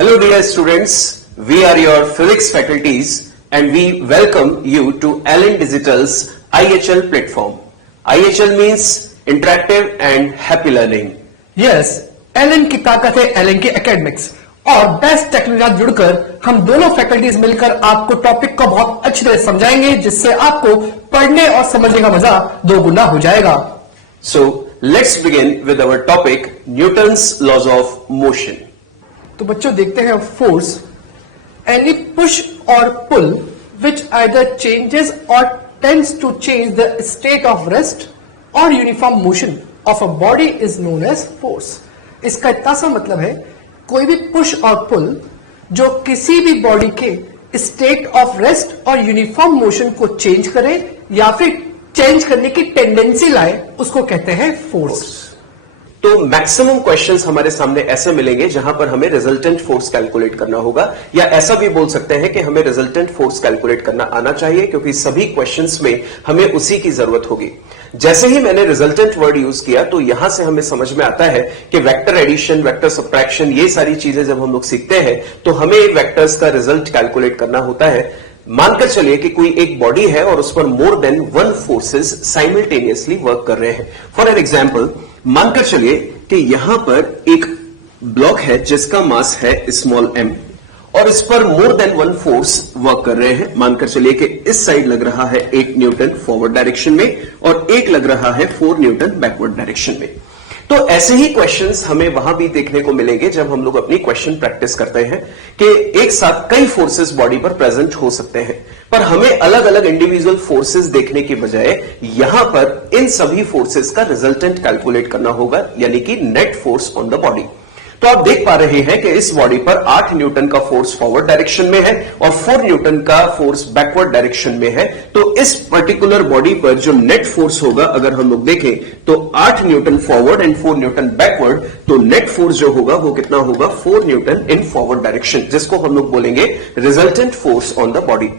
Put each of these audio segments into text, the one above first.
Hello dear students, we are your physics faculties and we welcome you to Allen Digital's IHL platform. IHL means Interactive and Happy Learning. Yes, Allen की ताकत है Elon की academics और best take के साथ जुड़कर हम दोनों फैकल्टीज मिलकर आपको टॉपिक को बहुत अच्छी तरह समझाएंगे जिससे आपको पढ़ने और समझने का मजा दोगुना हो जाएगा. So let's begin with our topic Newton's laws of motion. तो बच्चों देखते हैं फोर्स. एनी पुश और पुल विच आइदर चेंजेस और tends to change the state of rest और uniform motion of a body is known as force. इसका इतना सा मतलब है कोई भी पुश और पुल जो किसी भी बॉडी के स्टेट ऑफ रेस्ट और यूनिफॉर्म मोशन को चेंज करे या फिर चेंज करने की टेंडेंसी लाए उसको कहते हैं फोर्स. तो मैक्सिमम क्वेश्चंस हमारे सामने ऐसे मिलेंगे जहां पर हमें रिजल्टेंट फोर्स कैलकुलेट करना होगा, या ऐसा भी बोल सकते हैं कि हमें रिजल्टेंट फोर्स कैलकुलेट करना आना चाहिए क्योंकि सभी क्वेश्चंस में हमें उसी की जरूरत होगी. जैसे ही मैंने रिजल्टेंट वर्ड यूज किया तो यहां से हमें समझ में आता है कि वेक्टर एडिशन, वेक्टर सब्ट्रैक्शन, ये सारी चीजें जब हम लोग सीखते हैं तो हमें वेक्टर्स का रिजल्ट कैलकुलेट करना होता है. मानकर चलिए कि कोई एक बॉडी है और उस पर more than one forces simultaneously work कर रहे हैं. फॉर एन एग्जाम्पल, मानकर चलिए कि यहां पर एक ब्लॉक है जिसका मास है स्मॉल m और इस पर more than one force work कर रहे हैं. मानकर चलिए कि इस साइड लग रहा है 8 न्यूटन फॉरवर्ड डायरेक्शन में और एक लग रहा है 4 न्यूटन बैकवर्ड डायरेक्शन में. तो ऐसे ही क्वेश्चंस हमें वहां भी देखने को मिलेंगे जब हम लोग अपनी क्वेश्चन प्रैक्टिस करते हैं कि एक साथ कई फोर्सेस बॉडी पर प्रेजेंट हो सकते हैं, पर हमें अलग अलग इंडिविजुअल फोर्सेस देखने की बजाय यहां पर इन सभी फोर्सेस का रिजल्टेंट कैलकुलेट करना होगा, यानी कि net force on the body. तो आप देख पा रहे हैं कि इस बॉडी पर 8 न्यूटन का फोर्स फॉरवर्ड डायरेक्शन में है और 4 न्यूटन का फोर्स बैकवर्ड डायरेक्शन में है. तो इस पर्टिकुलर बॉडी पर जो नेट फोर्स होगा अगर हम लोग देखें तो 8 Newton forward and 4 Newton backward, तो नेट फोर्स जो होगा वो कितना होगा 4 न्यूटन इन फॉरवर्ड डायरेक्शन, जिसको हम लोग बोलेंगे resultant force on the body.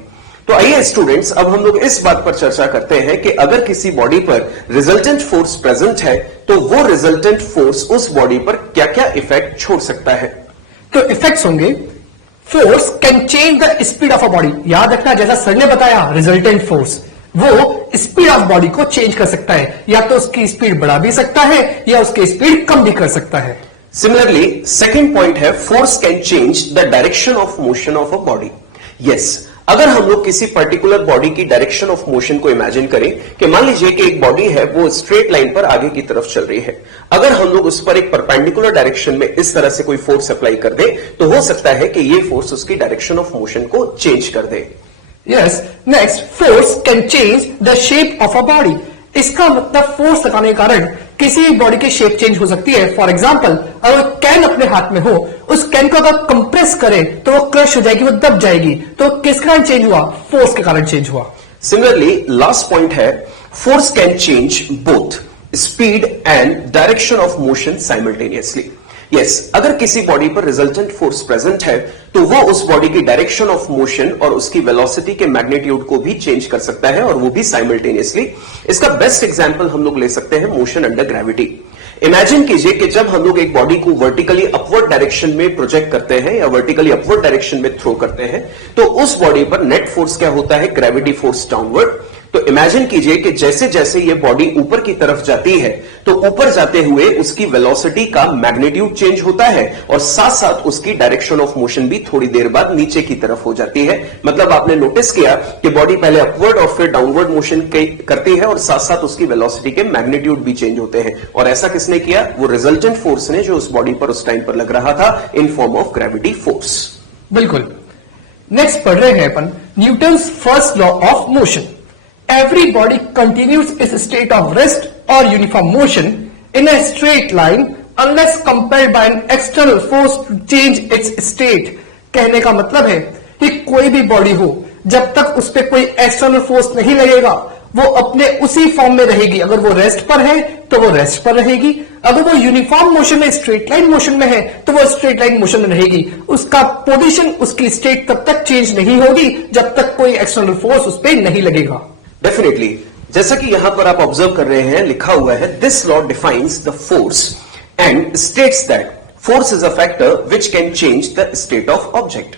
तो आइए स्टूडेंट्स, अब हम लोग इस बात पर चर्चा करते हैं कि अगर किसी बॉडी पर रिजल्टेंट फोर्स प्रेजेंट है तो वो रिजल्टेंट फोर्स उस बॉडी पर क्या क्या इफेक्ट छोड़ सकता है. तो इफेक्ट्स होंगे, force can change the speed of a body. याद रखना, जैसा सर ने बताया, रिजल्टेंट फोर्स वो स्पीड ऑफ बॉडी को चेंज कर सकता है, या तो उसकी स्पीड बढ़ा भी सकता है या उसकी स्पीड कम भी कर सकता है. सिमिलरली सेकेंड पॉइंट है force can change the direction of motion of a body. Yes, अगर हम लोग किसी पर्टिकुलर बॉडी की डायरेक्शन ऑफ मोशन को इमेजिन करें कि मान लीजिए कि एक बॉडी है वो स्ट्रेट लाइन पर आगे की तरफ चल रही है, अगर हम लोग उस पर एक परपेंडिकुलर डायरेक्शन में इस तरह से कोई फोर्स अप्लाई कर दे तो हो सकता है कि ये फोर्स उसकी डायरेक्शन ऑफ मोशन को चेंज कर दे. Yes, next, force can change the shape of a body. इसका मतलब फोर्स लगाने के कारण किसी बॉडी की शेप चेंज हो सकती है. फॉर एग्जाम्पल, अगर कैन अपने हाथ में हो, उस कैन को अगर कंप्रेस करें तो वो क्रश हो जाएगी, वो दब जाएगी. तो किस कारण चेंज हुआ? फोर्स के कारण चेंज हुआ. सिमिलरली लास्ट पॉइंट है force can change both speed and direction of motion simultaneously. Yes, अगर किसी बॉडी पर रिजल्टेंट फोर्स प्रेजेंट है तो वो उस बॉडी की डायरेक्शन ऑफ मोशन और उसकी वेलोसिटी के मैग्नीट्यूड को भी चेंज कर सकता है, और वो भी साइमल्टेनियसली. इसका बेस्ट एग्जांपल हम लोग ले सकते हैं मोशन अंडर ग्रेविटी. इमेजिन कीजिए कि जब हम लोग एक बॉडी को वर्टिकली अपवर्ड डायरेक्शन में प्रोजेक्ट करते हैं या वर्टिकली अपवर्ड डायरेक्शन में थ्रो करते हैं तो उस बॉडी पर नेट फोर्स क्या होता है? Gravity force downward. तो इमेजिन कीजिए कि जैसे जैसे ये बॉडी ऊपर की तरफ जाती है तो ऊपर जाते हुए उसकी वेलोसिटी का मैग्नीट्यूड चेंज होता है और साथ साथ उसकी डायरेक्शन ऑफ मोशन भी थोड़ी देर बाद नीचे की तरफ हो जाती है. मतलब आपने नोटिस किया कि बॉडी पहले अपवर्ड और फिर डाउनवर्ड मोशन करती है और साथ साथ उसकी वेलोसिटी के मैग्नीट्यूड भी चेंज होते हैं. और ऐसा किसने किया? वो रिजल्टेंट फोर्स ने, जो उस बॉडी पर उस टाइम पर लग रहा था in form of gravity force. बिल्कुल. नेक्स्ट पढ़ रहे हैं अपन Newton's first law of motion. Every body continues its state of rest or uniform motion in a straight line unless compelled by an external force to change its state. कहने का मतलब है कि कोई भी बॉडी हो, जब तक उस पर कोई एक्सटर्नल फोर्स नहीं लगेगा वो अपने उसी फॉर्म में रहेगी. अगर वो रेस्ट पर है तो वो रेस्ट पर रहेगी, अगर वो यूनिफॉर्म मोशन में, स्ट्रेट लाइन मोशन में है तो वो स्ट्रेट लाइन मोशन में रहेगी. उसका पोजीशन, उसकी स्टेट तब तक चेंज नहीं होगी जब तक कोई एक्सटर्नल फोर्स उस पर नहीं लगेगा. डेफिनेटली, जैसा कि यहां पर आप ऑब्जर्व कर रहे हैं, लिखा हुआ है this law defines the force and states that force is a factor which can change the state of object.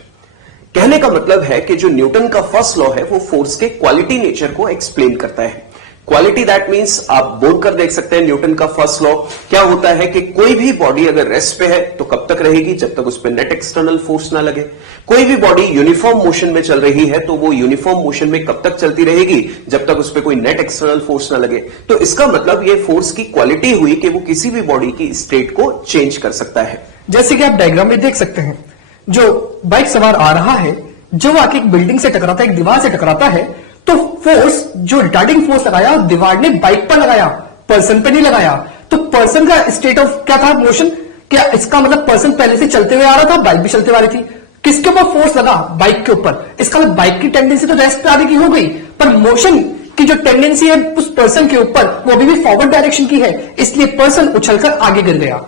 कहने का मतलब है कि जो न्यूटन का फर्स्ट लॉ है वो फोर्स के क्वालिटी नेचर को एक्सप्लेन करता है। क्वालिटी दैट मींस आप बोलकर देख सकते हैं न्यूटन का फर्स्ट लॉ क्या होता है कि कोई भी बॉडी अगर रेस्ट पे है तो कब तक रहेगी, जब तक उस पर नेट एक्सटर्नल फोर्स ना लगे। कोई भी बॉडी यूनिफॉर्म मोशन में चल रही है तो वो यूनिफॉर्म मोशन में कब तक चलती रहेगी, जब तक उस पर कोई नेट एक्सटर्नल फोर्स ना लगे। तो इसका मतलब ये फोर्स की क्वालिटी हुई कि वो किसी भी बॉडी की स्टेट को चेंज कर सकता है। जैसे कि आप डायग्राम में देख सकते हैं, जो बाइक सवार आ रहा है, जो आके एक बिल्डिंग से टकराता है, एक दीवार से टकराता है, तो फोर्स जो रिटार्डिंग फोर्स लगाया दीवार ने बाइक पर लगाया, पर्सन पे नहीं लगाया। तो पर्सन का स्टेट ऑफ क्या था, मोशन। क्या इसका मतलब पर्सन पहले से चलते हुए आ रहा था, बाइक भी चलते हुए आ रही थी। किसके ऊपर फोर्स लगा, बाइक के ऊपर। इसका मतलब बाइक की टेंडेंसी तो रेस्ट पे आने की हो गई, पर मोशन की जो टेंडेंसी है उस पर्सन के ऊपर वो भी फॉरवर्ड डायरेक्शन की है, इसलिए पर्सन उछलकर आगे गिर गया।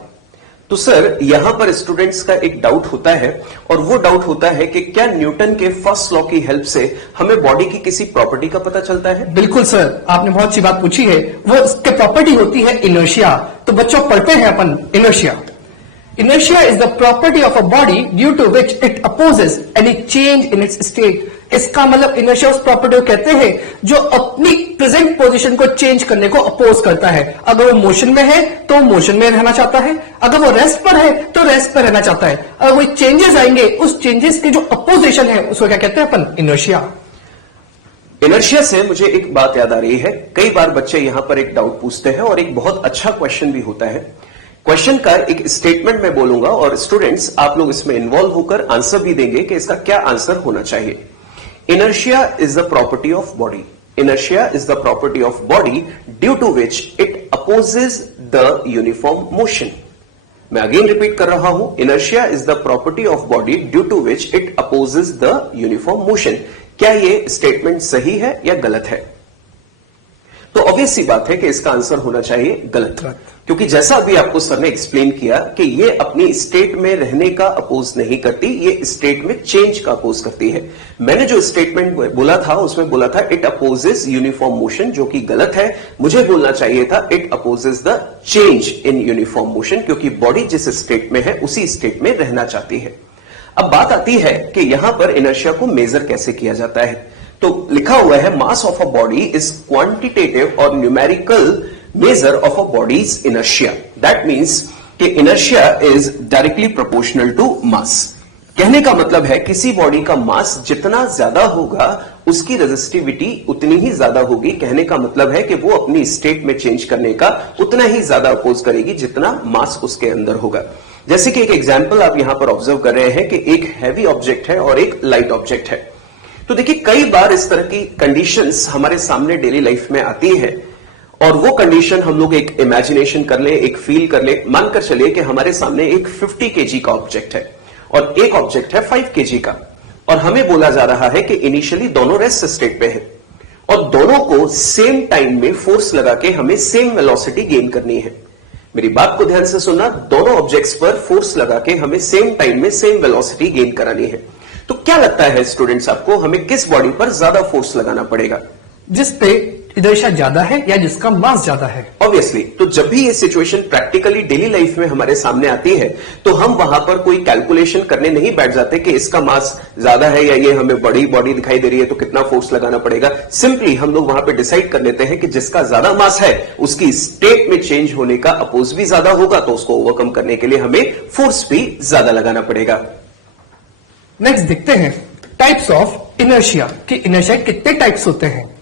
तो सर यहां पर स्टूडेंट्स का एक डाउट होता है, और वो डाउट होता है कि क्या न्यूटन के फर्स्ट लॉ की हेल्प से हमें बॉडी की किसी प्रॉपर्टी का पता चलता है? बिल्कुल सर, आपने बहुत अच्छी बात पूछी है। वो इसके प्रॉपर्टी होती है इनर्शिया। तो बच्चों पढ़ते हैं अपन inertia. Inertia is the property of a body due to which it opposes any change in its state. इसका मतलब inertia उस प्रॉपर्टी को कहते हैं जो अपनी प्रेजेंट पोजीशन को चेंज करने को अपोज करता है। अगर वो मोशन में है तो मोशन में रहना चाहता है, अगर वो रेस्ट पर है तो रेस्ट पर रहना चाहता है। अगर वो चेंजेस आएंगे, उस चेंजेस के जो अपोजिशन है उसको क्या कहते हैं अपन, इनर्शिया। इनर्शिया से मुझे एक बात याद आ रही है, कई बार बच्चे यहां पर एक डाउट पूछते हैं और एक बहुत अच्छा क्वेश्चन भी होता है। क्वेश्चन का एक स्टेटमेंट मैं बोलूंगा और स्टूडेंट्स आप लोग इसमें इन्वॉल्व होकर आंसर भी देंगे कि इसका क्या आंसर होना चाहिए। Inertia is the property of body. Inertia is the property of body due to which it opposes the uniform motion. मैं अगेन रिपीट कर रहा हूं, inertia is the property of body due to which it opposes the uniform motion. क्या ये statement सही है या गलत है? तो ऑब्वियस सी बात है कि इसका आंसर होना चाहिए गलत, क्योंकि जैसा अभी आपको सर ने एक्सप्लेन किया कि ये अपनी स्टेट में रहने का अपोज नहीं करती, ये स्टेट में चेंज का अपोज करती है। मैंने जो स्टेटमेंट बोला था उसमें बोला था इट अपोजेस यूनिफॉर्म मोशन, जो कि गलत है। मुझे बोलना चाहिए था it opposes the change in uniform motion, क्योंकि बॉडी जिस स्टेट में है उसी स्टेट में रहना चाहती है। अब बात आती है कि यहां पर इनर्शिया को मेजर कैसे किया जाता है। तो लिखा हुआ है mass of a body is quantitative और numerical measure of a body's inertia. That means कि inertia is directly proportional to mass. कहने का मतलब है किसी बॉडी का मास जितना ज्यादा होगा उसकी रेजिस्टिविटी उतनी ही ज्यादा होगी। कहने का मतलब है कि वो अपनी स्टेट में चेंज करने का उतना ही ज्यादा अपोज करेगी जितना मास उसके अंदर होगा। जैसे कि एक एग्जाम्पल आप यहां पर ऑब्जर्व कर रहे हैं कि एक हैवी ऑब्जेक्ट है और एक लाइट ऑब्जेक्ट है। तो देखिए कई बार इस तरह की कंडीशंस हमारे सामने डेली लाइफ में आती है और वो कंडीशन हम लोग एक इमेजिनेशन कर ले, एक फील कर ले। मानकर चलिए कि हमारे सामने एक 50 केजी का ऑब्जेक्ट है और एक ऑब्जेक्ट है 5 केजी का, और हमें बोला जा रहा है कि इनिशियली दोनों रेस्ट स्टेट पे है और दोनों को सेम टाइम में फोर्स लगा के हमें सेम वेलोसिटी गेन करनी है। मेरी बात को ध्यान से सुनना, दोनों ऑब्जेक्ट्स पर फोर्स लगा के हमें सेम टाइम में सेम वेलोसिटी गेन करानी है। तो क्या लगता है स्टूडेंट्स आपको, हमें किस बॉडी पर ज्यादा फोर्स लगाना पड़ेगा? जिस पे इनर्शिया ज्यादा है या जिसका मास ज्यादा है। ऑब्वियसली, तो जब भी ये सिचुएशन प्रैक्टिकली डेली लाइफ में हमारे सामने आती है तो हम वहां पर कोई कैलकुलेशन करने नहीं बैठ जाते कि इसका मास ज्यादा है या ये हमें बड़ी बॉडी दिखाई दे रही है तो कितना फोर्स लगाना पड़ेगा। सिंपली हम लोग वहां पे डिसाइड कर लेते हैं कि जिसका ज्यादा मास है उसकी स्टेट में चेंज होने का अपोज भी ज्यादा होगा, तो उसको ओवरकम करने के लिए हमें फोर्स भी ज्यादा लगाना पड़ेगा। नेक्स्ट देखते हैं टाइप्स ऑफ इनर्शिया कि इनर्शिया कितने टाइप्स होते हैं।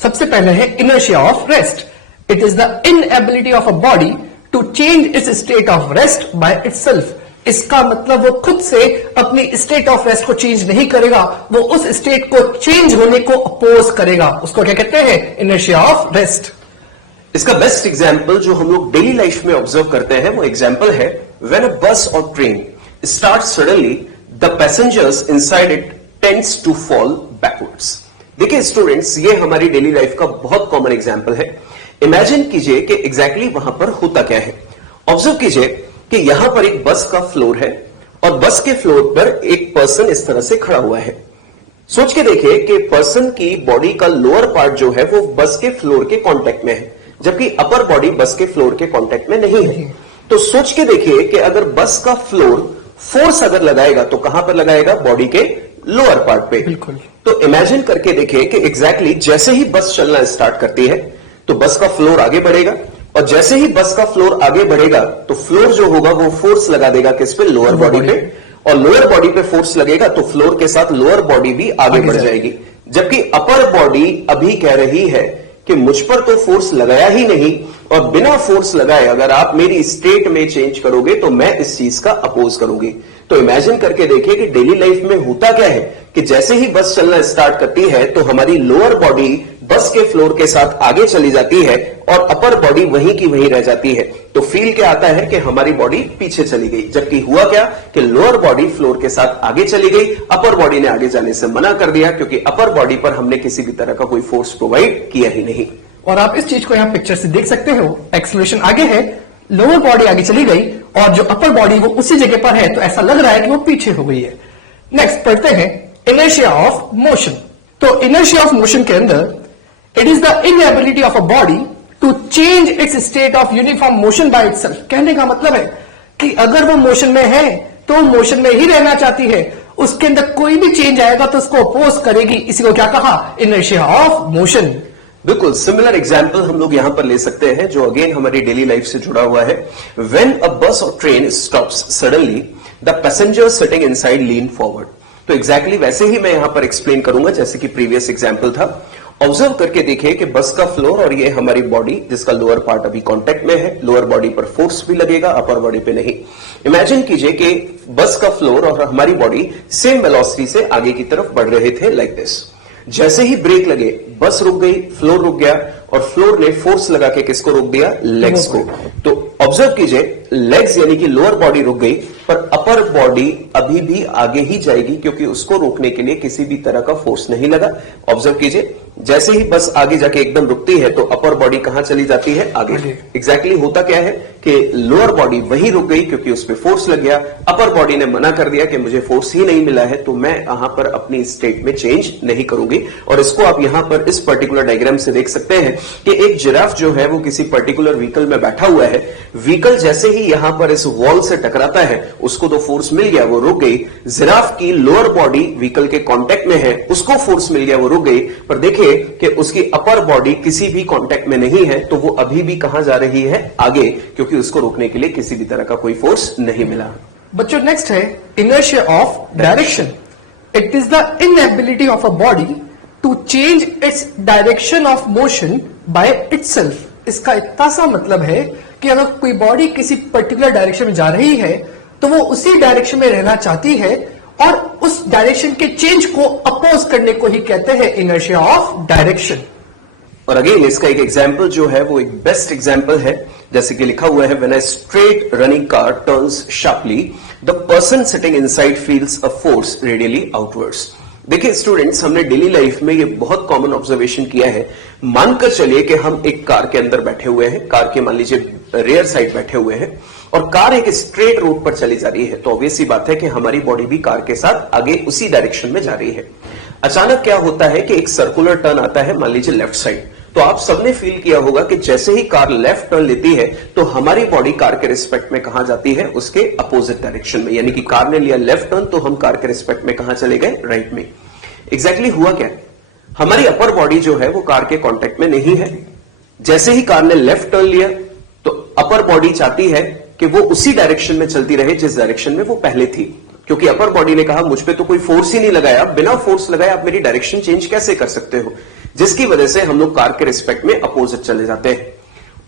सबसे पहले है inertia of rest. It is the inability of a body to change its state of rest by itself. इसका मतलब वो खुद से अपनी स्टेट ऑफ रेस्ट को चेंज नहीं करेगा, वो उस स्टेट को चेंज होने को अपोज करेगा। उसको क्या कहते हैं, इनर्शिया ऑफ रेस्ट। इसका बेस्ट एग्जाम्पल जो हम लोग डेली लाइफ में ऑब्जर्व करते हैं वो एग्जाम्पल है व्हेन अ बस और train start suddenly the passengers inside it tends to fall backwards। देखिए स्टूडेंट्स, ये हमारी डेली लाइफ का बहुत कॉमन एग्जांपल है। इमेजिन कीजिए कि एग्जैक्टली वहां पर होता क्या है। ऑब्जर्व कीजिए कि यहां पर एक बस का फ्लोर है और बस के फ्लोर पर एक पर्सन इस तरह से खड़ा हुआ है। सोच के देखिए कि पर्सन की बॉडी का लोअर पार्ट जो है वो बस के फ्लोर के कांटेक्ट में है, जबकि अपर बॉडी बस के फ्लोर के कांटेक्ट में नहीं है। तो सोच के देखिए कि अगर बस का फ्लोर फोर्स अगर लगाएगा तो कहां पर लगाएगा? बॉडी के लोअर पार्ट पे। बिल्कुल। तो इमेजिन करके देखिए कि एग्जैक्टली जैसे ही बस चलना स्टार्ट करती है तो बस का फ्लोर आगे बढ़ेगा, और जैसे ही बस का फ्लोर आगे बढ़ेगा तो फ्लोर जो होगा वो फोर्स लगा देगा किस पे? लोअर बॉडी पे। और लोअर बॉडी पे फोर्स लगेगा तो फ्लोर के साथ लोअर बॉडी भी आगे बढ़ जाएगी। जबकि अपर बॉडी अभी कह रही है कि मुझ पर तो फोर्स लगाया ही नहीं, और बिना फोर्स लगाए अगर आप मेरी स्टेट में चेंज करोगे तो मैं इस चीज का अपोज करूंगी। तो इमेजिन करके देखिए कि डेली लाइफ में होता क्या है कि जैसे ही बस चलना स्टार्ट करती है तो हमारी लोअर बॉडी बस के फ्लोर के साथ आगे चली जाती है और अपर बॉडी वहीं की वहीं रह जाती है। तो फील क्या आता है कि हमारी बॉडी पीछे चली गई, जबकि हुआ क्या कि लोअर बॉडी फ्लोर के साथ आगे चली गई, अपर बॉडी ने आगे जाने से मना कर दिया क्योंकि अपर बॉडी पर हमने किसी भी तरह का कोई फोर्स प्रोवाइड किया ही नहीं। और आप इस चीज को यहाँ पिक्चर से देख सकते हो, एक्सेलरेशन आगे है, लोअर बॉडी आगे चली गई और जो अपर बॉडी वो उसी जगह पर है, तो ऐसा लग रहा है कि वो पीछे हो गई है। नेक्स्ट पढ़ते हैं इनर्शिया ऑफ मोशन। तो इनर्शिया ऑफ मोशन के अंदर it is the inability of a body to change its state of uniform motion by itself. कहने का मतलब है कि अगर वो मोशन में है तो मोशन में ही रहना चाहती है, उसके अंदर कोई भी चेंज आएगा तो उसको अपोज करेगी। इसी को क्या कहा? Inertia of motion. बिल्कुल सिमिलर एग्जाम्पल हम लोग यहां पर ले सकते हैं जो अगेन हमारी डेली लाइफ से जुड़ा हुआ है। व्हेन अ बस और train stops suddenly the passenger sitting inside lean forward. तो एग्जैक्टली वैसे ही मैं यहां पर एक्सप्लेन करूंगा जैसे कि प्रीवियस एग्जाम्पल था। ऑब्जर्व करके देखिए कि बस का फ्लोर और ये हमारी बॉडी जिसका लोअर पार्ट अभी कांटेक्ट में है, लोअर बॉडी पर फोर्स भी लगेगा, अपर बॉडी पे नहीं। इमेजिन कीजिए कि बस का फ्लोर और हमारी बॉडी सेम वेलोसिटी से आगे की तरफ बढ़ रहे थे लाइक दिस। जैसे ही ब्रेक लगे बस रुक गई, फ्लोर रुक गया, और फ्लोर ने फोर्स लगा के किसको रोक दिया? लेग्स को। तो ऑब्जर्व कीजिए लेग्स यानी कि लोअर बॉडी रुक गई, पर अपर बॉडी अभी भी आगे ही जाएगी क्योंकि उसको रोकने के लिए किसी भी तरह का फोर्स नहीं लगा। ऑब्जर्व कीजिए जैसे ही बस आगे जाके एकदम रुकती है तो अपर बॉडी कहां चली जाती है? आगे। एग्जैक्टली होता क्या है कि लोअर बॉडी वहीं रुक गई क्योंकि उस पर फोर्स लग गया, अपर बॉडी ने मना कर दिया कि मुझे फोर्स ही नहीं मिला है तो मैं यहां पर अपनी स्टेट में चेंज नहीं करूंगी। और इसको आप यहां पर इस पर्टिकुलर डायग्राम से देख सकते हैं कि एक जिराफ जो है वो किसी पर्टिकुलर व्हीकल में बैठा हुआ है। व्हीकल जैसे ही यहां पर इस वॉल से टकराता है उसको तो फोर्स मिल गया, वो रुक गई। जिराफ की लोअर बॉडी व्हीकल के कांटेक्ट में है, उसको फोर्स मिल गया, वो रुक गई। पर देखिए कि उसकी अपर बॉडी किसी भी कांटेक्ट में नहीं है तो वो अभी भी कहां जा रही है? आगे, क्योंकि उसको रोकने के लिए किसी भी तरह का कोई फोर्स नहीं मिला। बच्चों नेक्स्ट है inertia of direction. It is the inability of a body to change its direction of motion by itself. इसका इतना सा मतलब है कि अगर कोई बॉडी किसी पर्टिकुलर डायरेक्शन में जा रही है तो वो उसी डायरेक्शन में रहना चाहती है और उस डायरेक्शन के चेंज को अपोज करने को ही कहते हैं इनर्शिया ऑफ डायरेक्शन। और अगेन इसका एक एग्जाम्पल जो है वो एक बेस्ट एग्जाम्पल है, जैसे कि लिखा हुआ है when a straight running car turns sharply the person sitting inside feels a force radially outwards. देखिए स्टूडेंट्स, हमने डेली लाइफ में ये बहुत कॉमन ऑब्जर्वेशन किया है। मानकर चलिए कि हम एक कार के अंदर बैठे हुए हैं, कार के मान लीजिए रेयर साइड बैठे हुए हैं और कार एक स्ट्रेट रोड पर चली जा रही है, तो ऑब्वियस सी बात है कि हमारी बॉडी भी कार के साथ आगे उसी डायरेक्शन में जा रही है। अचानक क्या होता है कि एक सर्कुलर टर्न आता है, मान लीजिए लेफ्ट साइड। तो आप सबने फील किया होगा कि जैसे ही कार लेफ्ट टर्न लेती है तो हमारी बॉडी कार के रिस्पेक्ट में कहां जाती है? उसके अपोजिट डायरेक्शन में। यानी कि कार ने लिया लेफ्ट टर्न तो हम कार के रिस्पेक्ट में कहां चले गए? राइट में। एग्जैक्टली हुआ क्या? हमारी अपर बॉडी जो है वो कार के कांटेक्ट में नहीं है। जैसे ही कार ने लेफ्ट टर्न लिया तो अपर बॉडी चाहती है कि वो उसी डायरेक्शन में चलती रहे जिस डायरेक्शन में वो पहले थी, क्योंकि अपर बॉडी ने कहा मुझ पे तो कोई फोर्स ही नहीं लगाया, बिना फोर्स लगाए आप मेरी डायरेक्शन चेंज कैसे कर सकते हो? जिसकी वजह से हम लोग कार के रिस्पेक्ट में अपोजिट चले जाते हैं।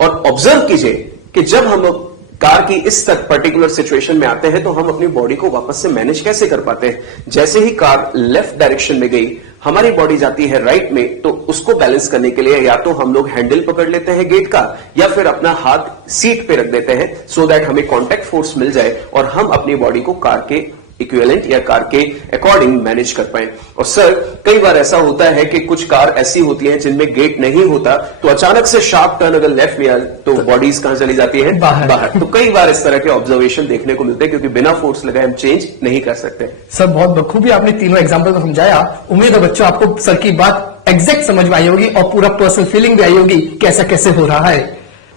और ऑब्जर्व कीजिए कि जब हम लोग कार की इस पर्टिकुलर सिचुएशन में आते हैं तो हम अपनी बॉडी को वापस से मैनेज कैसे कर पाते हैं? जैसे ही कार लेफ्ट डायरेक्शन में गई, हमारी बॉडी जाती है राइट में, तो उसको बैलेंस करने के लिए या तो हम लोग हैंडल पकड़ लेते हैं गेट का या फिर अपना हाथ सीट पे रख देते हैं सो दैट हमें कॉन्टैक्ट फोर्स मिल जाए और हम अपनी बॉडी को कार के इक्विवेलेंट या कार के अकॉर्डिंग मैनेज कर पाए। और सर कई बार ऐसा होता है कि कुछ कार ऐसी होती हैं जिनमें गेट नहीं होता, तो अचानक से शार्प टर्न अगर लेफ्ट में आए तो बॉडीज कहां चली जाती है? बाहर। तो कई बार इस तरह के ऑब्जर्वेशन देखने को मिलते हैं क्योंकि बिना फोर्स लगाए हम चेंज नहीं कर सकते। सर बहुत बखूबी आपने तीनों एग्जाम्पल को समझाया। उम्मीद है बच्चों आपको सर की बात एग्जैक्ट समझ में आई होगी और पूरा पर्सनल फीलिंग भी आई होगी कैसा कैसे हो रहा है।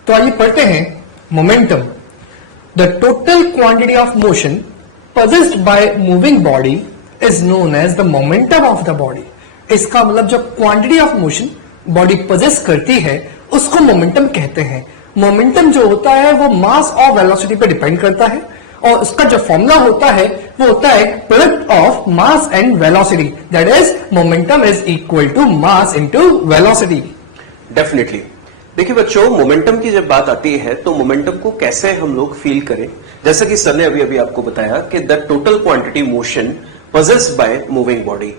तो आइए पढ़ते हैं momentum. The total quantity of motion possessed by moving body is known as the momentum of the body. इसका मतलब जो quantity of motion body possesses करती है उसको मोमेंटम कहते हैं. मोमेंटम जो होता है वो मास और वेलोसिटी पे डिपेंड करता है और उसका जो फॉर्मूला होता है वो होता है product of mass and velocity. That is momentum is equal to mass into velocity. Definitely. देखिए बच्चों, मोमेंटम की जब बात आती है तो मोमेंटम को कैसे हम लोग फील करें, जैसा कि सर ने अभी आपको बताया कि the total quantity motion possessed by moving body.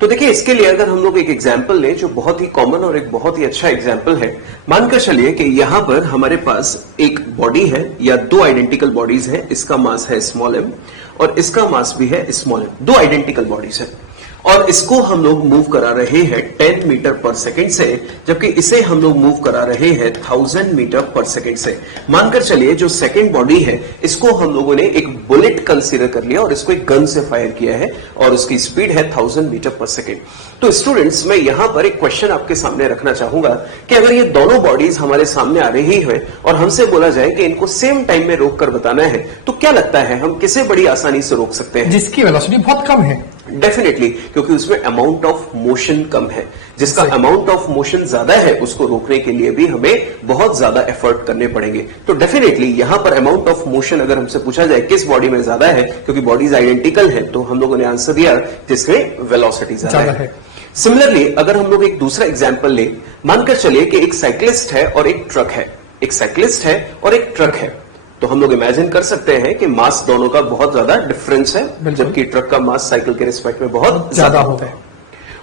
तो देखिए इसके लिए अगर हम लोग एक एग्जांपल लें जो बहुत ही कॉमन और एक बहुत ही अच्छा एग्जांपल है, मानकर चलिए कि यहां पर हमारे पास एक बॉडी है या दो आइडेंटिकल बॉडीज है. इसका मास है स्मॉल m और इसका मास भी है स्मॉल m. दो आइडेंटिकल बॉडीज है और इसको हम लोग मूव करा रहे हैं 10 मीटर पर सेकंड से, जबकि इसे हम लोग मूव करा रहे हैं 1000 मीटर पर सेकंड से. मानकर चलिए जो सेकंड बॉडी है इसको हम लोगों ने एक बुलेट कंसीडर कर लिया और इसको एक गन से फायर किया है और उसकी स्पीड है 1000 मीटर पर सेकंड. तो स्टूडेंट्स, मैं यहां पर एक क्वेश्चन आपके सामने रखना चाहूंगा कि अगर ये दोनों बॉडीज हमारे सामने आ रही है और हमसे बोला जाए कि इनको सेम टाइम में रोक कर बताना है, तो क्या लगता है हम किसे बड़ी आसानी से रोक सकते हैं? जिसकी वेलोसिटी बहुत कम है. डेफिनेटली, क्योंकि उसमें अमाउंट ऑफ मोशन कम है. जिसका अमाउंट ऑफ मोशन ज्यादा है उसको रोकने के लिए भी हमें बहुत ज्यादा एफर्ट करने पड़ेंगे. तो डेफिनेटली यहां पर अमाउंट ऑफ मोशन अगर हमसे पूछा जाए किस बॉडी में ज्यादा है, क्योंकि बॉडीज आइडेंटिकल है, तो हम लोगों ने आंसर दिया जिसमें वेलोसिटी ज्यादा है. सिमिलरली अगर हम लोग एक दूसरा एग्जाम्पल ले, मानकर चलिए कि एक साइक्लिस्ट है और एक ट्रक है. एक साइक्लिस्ट है और एक ट्रक है. तो हम लोग इमेजिन कर सकते हैं कि मास दोनों का बहुत ज्यादा डिफरेंस है, जबकि ट्रक का मास साइकिल के रिस्पेक्ट में बहुत ज्यादा होता है.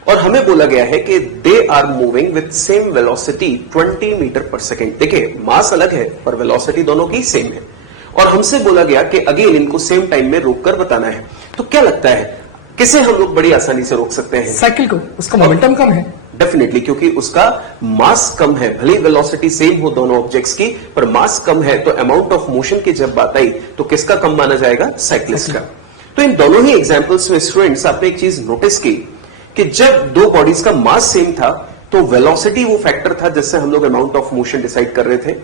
और हमें बोला गया है कि they are moving with same velocity 20 metre per second. देखिए मास अलग है पर वेलोसिटी दोनों की सेम है और हमसे बोला गया कि अगेन इनको सेम टाइम में रोककर बताना है. तो क्या लगता है किसे हम लोग बड़ी आसानी से रोक सकते हैं? साइकिल को. उसका मोमेंटम कम है. डेफिनेटली, क्योंकि उसका मास कम है. भले वेलोसिटी सेम हो दोनों ऑब्जेक्ट्स की, पर मास कम है. तो अमाउंट ऑफ मोशन की जब बात आई तो किसका कम माना जाएगा? साइक्लिस्ट का. तो इन दोनों ही एग्जांपल्स में स्टूडेंट्स आपने एक चीज नोटिस की कि जब दो बॉडीज का मास सेम था तो वेलोसिटी वो फैक्टर था जिससे हम लोग अमाउंट ऑफ मोशन डिसाइड कर रहे थे,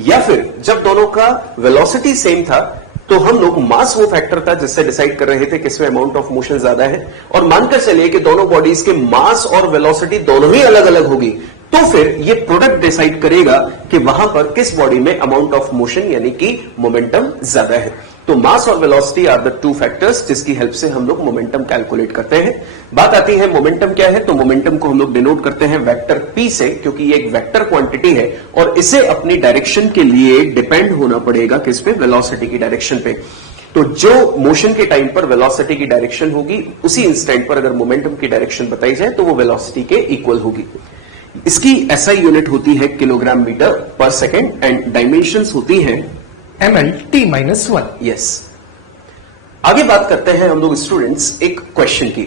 या फिर जब दोनों का वेलोसिटी सेम था तो हम लोग मास वो फैक्टर था जिससे डिसाइड कर रहे थे किसमें अमाउंट ऑफ मोशन ज्यादा है. और मानकर चलिए कि दोनों बॉडीज के मास और वेलोसिटी दोनों ही अलग अलग होगी, तो फिर ये प्रोडक्ट डिसाइड करेगा कि वहां पर किस बॉडी में अमाउंट ऑफ मोशन यानी कि मोमेंटम ज्यादा है. तो मास और velocity are the two factors जिसकी हेल्प से हम लोग मोमेंटम कैलकुलेट करते हैं. बात आती है मोमेंटम क्या है, तो मोमेंटम को हम लोग डिनोट करते हैं वेक्टर p से, क्योंकि ये एक वेक्टर क्वांटिटी है और इसे अपनी डायरेक्शन के लिए डिपेंड होना पड़ेगा किस पे? वेलोसिटी की डायरेक्शन पे. तो जो मोशन के टाइम पर वेलोसिटी की डायरेक्शन होगी उसी इंस्टेंट पर अगर मोमेंटम की डायरेक्शन बताई जाए तो वो वेलोसिटी के इक्वल होगी. इसकी एसआई यूनिट होती है kilogram metre per second and dimensions होती हैं ml/t-1. यस. आगे बात करते हैं हम लोग स्टूडेंट्स एक क्वेश्चन की.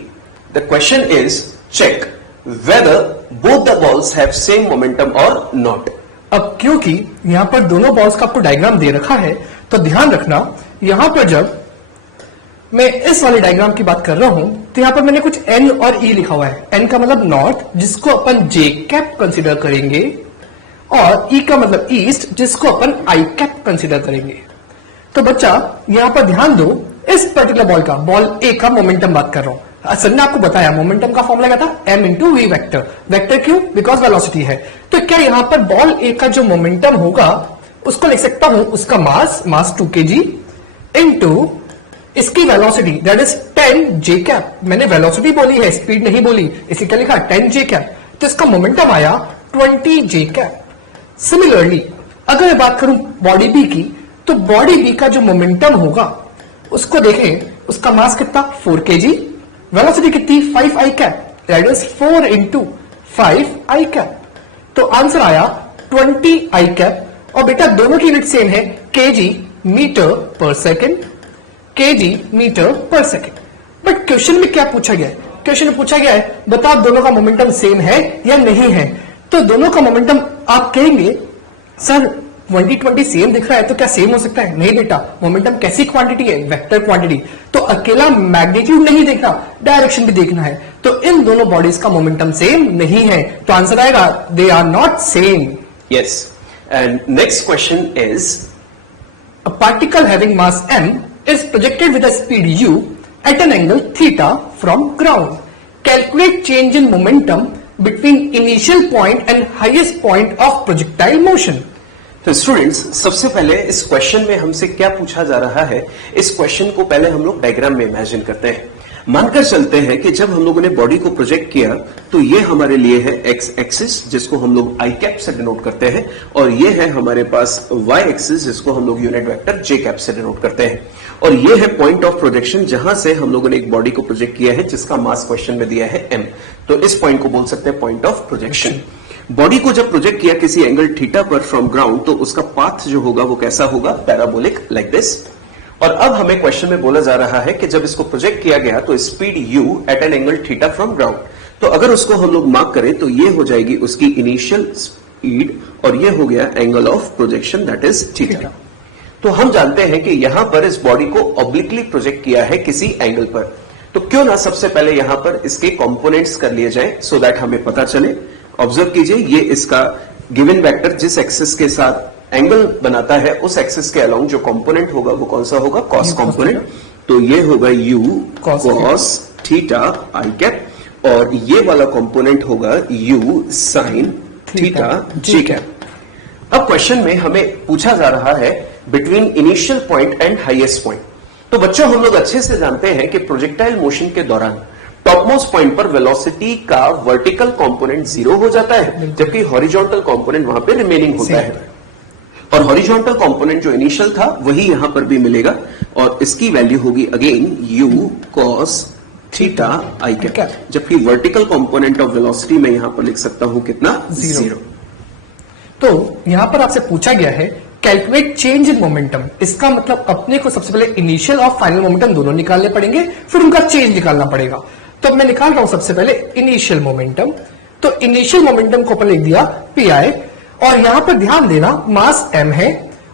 The question is check whether both the balls have same momentum or not. अब क्योंकि यहां पर दोनों बॉल्स का आपको डायग्राम दे रखा है तो ध्यान रखना, यहां पर जब मैं इस वाले डायग्राम की बात कर रहा हूं तो यहां पर मैंने कुछ n और e लिखा हुआ है. n का मतलब नॉर्थ जिसको अपन j कैप कंसिडर करेंगे और e का मतलब ईस्ट जिसको अपन i कैप कंसिडर करेंगे. तो बच्चा यहां पर ध्यान दो, इस पर्टिकुलर बॉल का, बॉल ए का मोमेंटम बात कर रहा हूं. सर ने आपको बताया मोमेंटम का फॉर्मूला क्या था? m into v vector. Vector क्यों? बिकॉज वेलोसिटी है. तो क्या यहां पर बॉल ए का जो मोमेंटम होगा उसको लिख सकता हूं, उसका मास 2 kg इंटू इसकी velocity that is 10 j cap. मैंने वेलोसिटी बोली है, स्पीड नहीं बोली, इसी क्या लिखा? 10 j कैप. तो इसका मोमेंटम आया 20 j कैप. सिमिलरली अगर मैं बात करूं बॉडी बी की, तो बॉडी बी का जो मोमेंटम होगा उसको देखें, उसका मास कितना? 4 kg. वेलोसिटी कितनी? 5 i cap. That is 4 into 5 i cap. तो आंसर आया 20 i कैप. और बेटा दोनों की यूनिट सेम है, kg metre per second, kg metre per second. But question में क्या पूछा गया है? क्वेश्चन में पूछा गया है बताओ दोनों का मोमेंटम सेम है या नहीं है. तो दोनों का मोमेंटम आप कहेंगे सर 20 सेम दिख रहा है तो क्या सेम हो सकता है? नहीं बेटा, मोमेंटम कैसी क्वांटिटी है? Vector quantity. तो अकेला मैग्नीट्यूड नहीं देखना, डायरेक्शन भी देखना है. तो इन दोनों बॉडीज का मोमेंटम सेम नहीं है. तो आंसर आएगा they are not same. Yes. And next question is A particle having mass m is projected with a speed u at an angle theta from ground. Calculate change in momentum between initial point and highest point of projectile motion. तो students, सबसे पहले इस question में हमसे क्या पूछा जा रहा है, इस क्वेश्चन को पहले हम लोग डायग्राम में इमेजिन करते हैं। मानकर चलते हैं कि जब हम लोगों ने बॉडी को प्रोजेक्ट किया तो ये हमारे लिए है एक्स एक्सिस, जिसको हम लोग आई कैप से डिनोट करते हैं, और ये है हमारे पास वाई एक्सिस, जिसको हम लोग यूनिट वेक्टर जे कैप से डिनोट करते हैं, और ये है पॉइंट ऑफ प्रोजेक्शन जहां से हम लोगों ने एक बॉडी को प्रोजेक्ट किया है जिसका मास क्वेश्चन में दिया है एम। तो इस पॉइंट को बोल सकते हैं पॉइंट ऑफ प्रोजेक्शन। बॉडी को जब प्रोजेक्ट किया किसी एंगल थीटा पर फ्रॉम ग्राउंड, तो उसका पाथ जो होगा वो कैसा होगा, पैराबोलिक लाइक दिस। और अब हमें क्वेश्चन में बोला जा रहा है कि जब इसको प्रोजेक्ट किया गया तो speed u at an angle theta from ground, तो अगर उसको हम लोग मार्क करें तो ये हो जाएगी उसकी इनिशियल स्पीड, और ये हो गया angle of projection that is theta. तो हम जानते हैं कि यहां पर इस बॉडी को ऑब्लिकली प्रोजेक्ट किया है किसी एंगल पर, तो क्यों ना सबसे पहले यहां पर इसके कंपोनेंट्स कर लिए जाए सो दैट हमें पता चले। ऑब्जर्व कीजिए, ये इसका गिवन वेक्टर जिस एक्सिस के साथ एंगल बनाता है उस एक्सिस के अलोंग जो कंपोनेंट होगा वो कौन सा होगा, कॉस कंपोनेंट। तो ये होगा u cos theta i cap, और ये वाला कंपोनेंट होगा u sin theta j cap. अब क्वेश्चन में हमें पूछा जा रहा है between initial point and highest point. तो बच्चों, हम लोग अच्छे से जानते हैं कि प्रोजेक्टाइल मोशन के दौरान टॉपमोस्ट पॉइंट पर वेलोसिटी का वर्टिकल कंपोनेंट 0 हो जाता है, जबकि हॉरिजॉन्टल कंपोनेंट वहां पे रिमेनिंग होता है, और हॉरिजॉन्टल कंपोनेंट जो इनिशियल था वही यहां पर भी मिलेगा, और इसकी वैल्यू होगी again u cos theta i cap, जबकि वर्टिकल कंपोनेंट ऑफ वेलोसिटी में यहां पर लिख सकता हूं कितना, 0। तो यहां पर आपसे पूछा गया है कैलकुलेट चेंज इन मोमेंटम। इसका मतलब अपने को सबसे पहले इनिशियल और फाइनल मोमेंटम दोनों निकालने पड़ेंगे, फिर उनका चेंज निकालना पड़ेगा। तो मैं निकाल रहा हूं सबसे पहले इनिशियल मोमेंटम। तो इनिशियल मोमेंटम को अपन लिख दिया पी, और यहां पर ध्यान देना मास m है,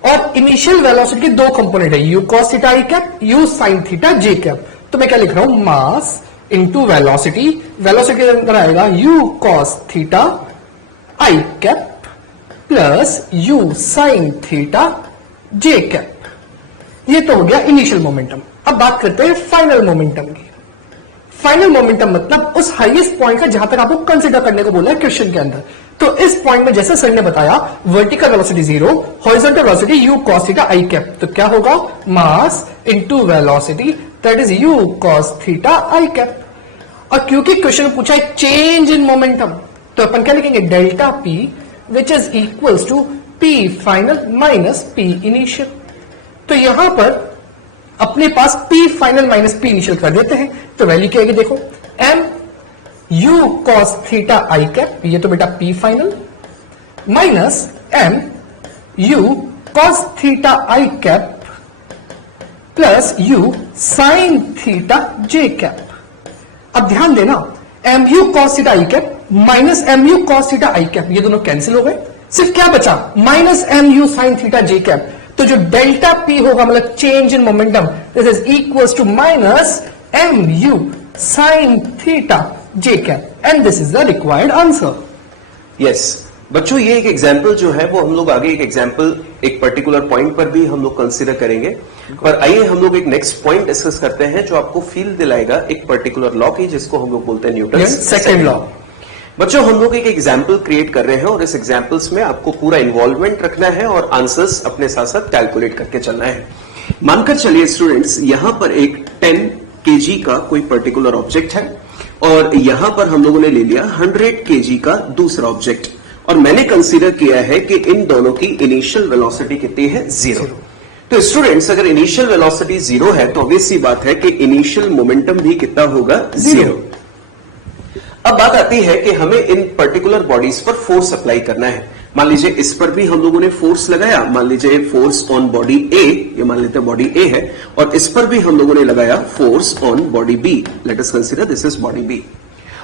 और इनिशियल वेलोसिटी के दो कंपोनेंट है, u cos theta i cap, u sin theta j cap. तो मैं क्या लिख रहा हूं, मास इंटू वेलोसिटी, वेलोसिटी के अंदर आएगा u cos theta i cap plus u sin theta j cap. ये तो हो गया इनिशियल मोमेंटम। अब बात करते हैं फाइनल मोमेंटम की। फाइनल मोमेंटम मतलब उस हाईएस्ट पॉइंट का जहां तक आपको कंसिडर करने को बोला है क्वेश्चन के अंदर। तो इस पॉइंट में जैसे सर ने बताया vertical velocity 0, horizontal velocity u cos theta i cap, तो क्या होगा, mass into velocity that is u cos theta i cap. और क्योंकि क्वेश्चन में पूछा है चेंज इन मोमेंटम, तो अपन क्या लिखेंगे, delta p which is equals to p final minus p initial. तो यहां पर अपने पास p final minus p initial कर देते हैं, तो वैल्यू क्या आएगी, देखो m u cos theta i cap, ये तो बेटा p final, minus m u cos theta i cap plus u sin theta j cap. अब ध्यान देना, m u cos theta i cap minus m u cos theta i cap, ये दोनों cancel हो गए, सिर्फ क्या बचा, minus m u sin theta j cap. तो जो डेल्टा p होगा मतलब change in momentum, this is equals to minus m u sin theta j cap, and this is the required answer. Yes बच्चों, ये एक एग्जाम्पल जो है वो हम लोग आगे एक एग्जाम्पल एक पर्टिकुलर पॉइंट पर भी हम लोग कंसीडर करेंगे, पर आइए हम लोग एक नेक्स्ट पॉइंट डिस्कस करते हैं जो आपको फील दिलाएगा एक पर्टिकुलर लॉ की, जिसको हम लोग बोलते हैं न्यूटन सेकंड लॉ। बच्चों, हम लोग एक एग्जाम्पल क्रिएट कर रहे हैं, और इस एग्जाम्पल्स में आपको पूरा इन्वॉल्वमेंट रखना है और आंसर्स अपने साथ साथ कैलकुलेट करके चलना है। मानकर चलिए स्टूडेंट्स, यहां पर एक 10 kg का कोई पर्टिकुलर ऑब्जेक्ट है, और यहां पर हम लोगों ने ले लिया 100 kg का दूसरा ऑब्जेक्ट, और मैंने कंसीडर किया है कि इन दोनों की इनिशियल वेलोसिटी कितनी है, 0। तो स्टूडेंट्स, अगर इनिशियल वेलोसिटी 0 है तो ऑब्वियस सी बात है कि इनिशियल मोमेंटम भी कितना होगा, 0। अब बात आती है कि हमें इन पर्टिकुलर बॉडीज पर फोर्स अप्लाई करना है। मान लीजिए इस पर भी हम लोगों ने फोर्स लगाया, मान लीजिए फोर्स ऑन बॉडी ए, ये मान लेते हैं बॉडी ए है, और इस पर भी हम लोगों ने लगाया force on body B, let us consider this is body B.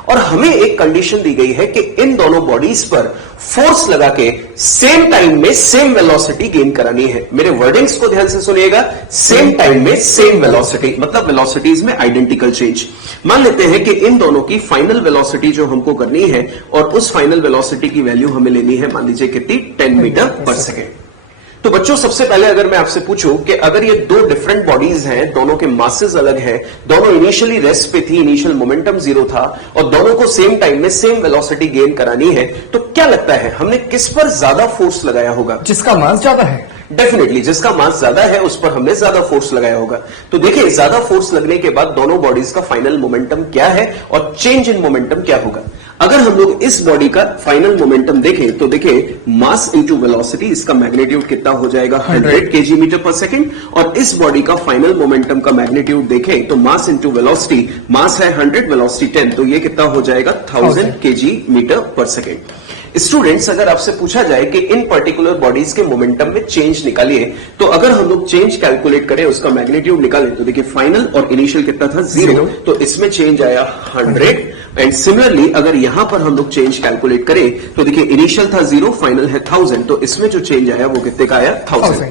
और हमें एक कंडीशन दी गई है कि इन दोनों बॉडीज पर फोर्स लगा के सेम टाइम में सेम वेलोसिटी गेन करानी है। मेरे वर्डिंग्स को ध्यान से सुनिएगा, सेम टाइम में सेम वेलोसिटी मतलब वेलोसिटीज में आइडेंटिकल चेंज। मान लेते हैं कि इन दोनों की फाइनल वेलोसिटी जो हमको करनी है, और उस फाइनल वेलोसिटी की वैल्यू हमें लेनी है, मान लीजिए कितनी, 10 मीटर पर सेकेंड। तो बच्चों सबसे पहले अगर मैं आपसे पूछूं कि अगर ये दो डिफरेंट बॉडीज हैं, दोनों के मासेस अलग हैं, दोनों इनिशियली रेस्ट पे थी, इनिशियल मोमेंटम जीरो था और दोनों को सेम टाइम में सेम वेलोसिटी गेन करानी है, तो क्या लगता है हमने किस पर ज्यादा फोर्स लगाया होगा? जिसका मास ज्यादा है। डेफिनेटली जिसका मास ज्यादा है उस पर हमने ज्यादा फोर्स लगाया होगा। तो देखिए ज्यादा फोर्स लगने के बाद दोनों बॉडीज का फाइनल मोमेंटम क्या है और चेंज इन मोमेंटम क्या होगा। अगर हम लोग इस बॉडी का फाइनल मोमेंटम देखें तो देखिए मास इनटू वेलोसिटी, इसका मैग्नीट्यूड कितना हो जाएगा 100 केजी मीटर पर सेकंड, और इस बॉडी का फाइनल मोमेंटम का मैग्नीट्यूड देखें तो मास इनटू वेलोसिटी, मास है 100 वेलोसिटी 10, तो ये कितना हो जाएगा 1000 केजी मीटर पर सेकंड। स्टूडेंट्स अगर आपसे पूछा जाए कि इन पर्टिकुलर बॉडीज के मोमेंटम में चेंज निकालिए, तो अगर हम लोग चेंज कैलकुलेट करें, उसका मैग्नीट्यूड निकालें, तो देखिए फाइनल और इनिशियल कितना था 0, तो इसमें चेंज आया 100। एंड सिमिलरली अगर यहां पर हम लोग चेंज कैलकुलेट करें तो देखिए इनिशियल था 0, फाइनल है 1000, तो इसमें जो चेंज आया वो कितने का आया 1000।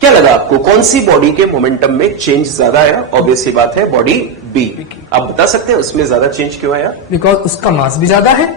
क्या लगा आपको कौन सी बॉडी के मोमेंटम में चेंज ज्यादा आया? ऑब्वियस सी बात है बॉडी बी। आप बता सकते हैं उसमें ज्यादा चेंज क्यों आया? बिकॉज उसका मास भी ज्यादा है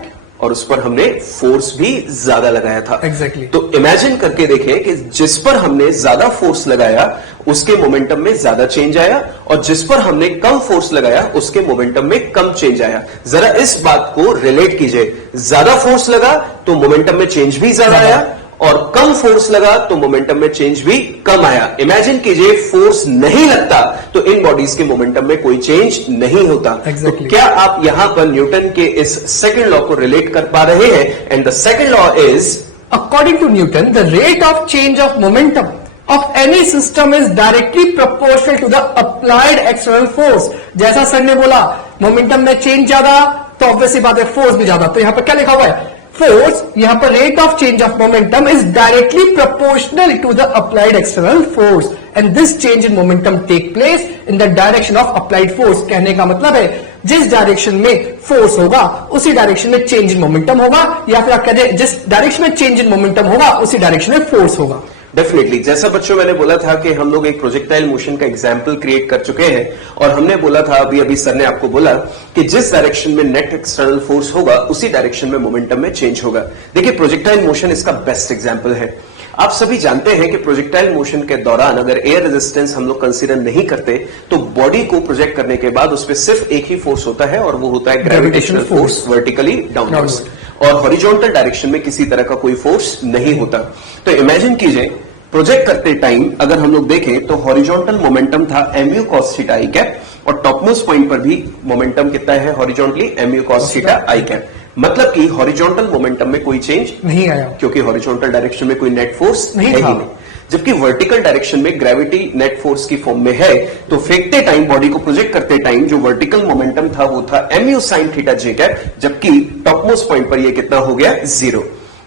और उस पर हमने फोर्स भी ज्यादा लगाया था। Exactly. तो इमेजिन करके देखें कि जिस पर हमने ज्यादा फोर्स लगाया उसके मोमेंटम में ज्यादा चेंज आया और जिस पर हमने कम फोर्स लगाया उसके मोमेंटम में कम चेंज आया। जरा इस बात को रिलेट कीजिए, ज्यादा फोर्स लगा तो मोमेंटम में चेंज भी ज्यादा आया और कम फोर्स लगा तो मोमेंटम में चेंज भी कम आया। इमेजिन कीजिए फोर्स नहीं लगता तो इन बॉडीज के मोमेंटम में कोई चेंज नहीं होता। Exactly. तो क्या आप यहां पर न्यूटन के इस सेकंड लॉ को रिलेट कर पा रहे हैं? And the second law is, according to Newton the rate of change of momentum of any system is directly proportional to the applied external force। जैसा सर ने बोला मोमेंटम में चेंज ज्यादा तो ऑब्वियसली बात है फोर्स भी ज्यादा। तो यहां पर क्या लिखा हुआ है? फोर्स, यहां पर rate of change of momentum is directly proportional to the applied external force and this change in momentum take place in the direction of applied force. कहने का मतलब है जिस डायरेक्शन में फोर्स होगा उसी डायरेक्शन में चेंज इन मोमेंटम होगा, या फिर आप कहते हैं जिस डायरेक्शन में चेंज इन मोमेंटम होगा उसी डायरेक्शन में फोर्स होगा। डेफिनेटली जैसा बच्चों मैंने बोला था कि हम लोग एक प्रोजेक्टाइल मोशन का एग्जाम्पल क्रिएट कर चुके हैं और हमने बोला था अभी सर ने आपको बोला कि जिस डायरेक्शन में नेट एक्सटर्नल फोर्स होगा उसी डायरेक्शन में मोमेंटम में चेंज होगा। देखिए प्रोजेक्टाइल मोशन इसका बेस्ट एग्जाम्पल है। आप सभी जानते हैं कि प्रोजेक्टाइल मोशन के दौरान अगर एयर रेजिस्टेंस हम लोग कंसीडर नहीं करते तो बॉडी को प्रोजेक्ट करने के बाद उस पर सिर्फ एक ही फोर्स होता है और वो होता है ग्रेविटेशनल फोर्स वर्टिकली डाउनवर्ड्स, और हॉरिजॉन्टल डायरेक्शन में किसी तरह का कोई फोर्स नहीं होता। तो इमेजिन कीजिए प्रोजेक्ट करते टाइम अगर हम लोग देखें तो हॉरिजॉन्टल मोमेंटम था mu cos theta i cap और टॉपमोस्ट पॉइंट पर भी मोमेंटम कितना है horizontally mu cos theta i cap. मतलब कि हॉरिजॉन्टल मोमेंटम में कोई चेंज नहीं आया क्योंकि हॉरिजॉन्टल डायरेक्शन में कोई नेट फोर्स नहीं है था। ही नहीं, जबकि वर्टिकल डायरेक्शन में ग्रेविटी नेट फोर्स की फॉर्म में है। तो फेंकते टाइम बॉडी को प्रोजेक्ट करते टाइम जो वर्टिकल मोमेंटम था वो था mu sin theta j cap, जबकि टॉपमोस्ट पॉइंट पर ये कितना हो गया 0।